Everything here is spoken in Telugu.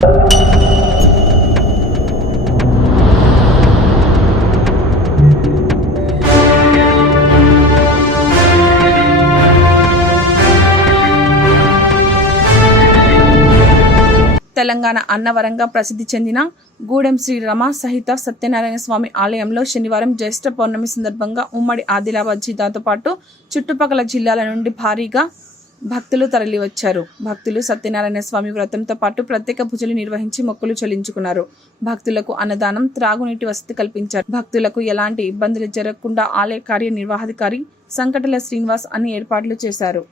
తెలంగాణ అన్నవరంగా ప్రసిద్ధి చెందిన గూడెం శ్రీ రమ సహిత సత్యనారాయణ స్వామి ఆలయంలో శనివారం జ్యేష్ఠ పౌర్ణమి సందర్భంగా ఉమ్మడి ఆదిలాబాద్ జిల్లాతో పాటు చుట్టుపక్కల జిల్లాల నుండి భారీగా భక్తులు తరలివచ్చారు. భక్తులు సత్యనారాయణ స్వామి వ్రతంతో పాటు ప్రత్యేక పూజలు నిర్వహించి మొక్కులు చెల్లించుకున్నారు. భక్తులకు అన్నదానం, త్రాగునీటి వసతి కల్పించారు. భక్తులకు ఎలాంటి ఇబ్బందులు జరగకుండా ఆలయ కార్యనిర్వహణాధికారి సంకటల శ్రీనివాస్ అన్ని ఏర్పాట్లు చేశారు.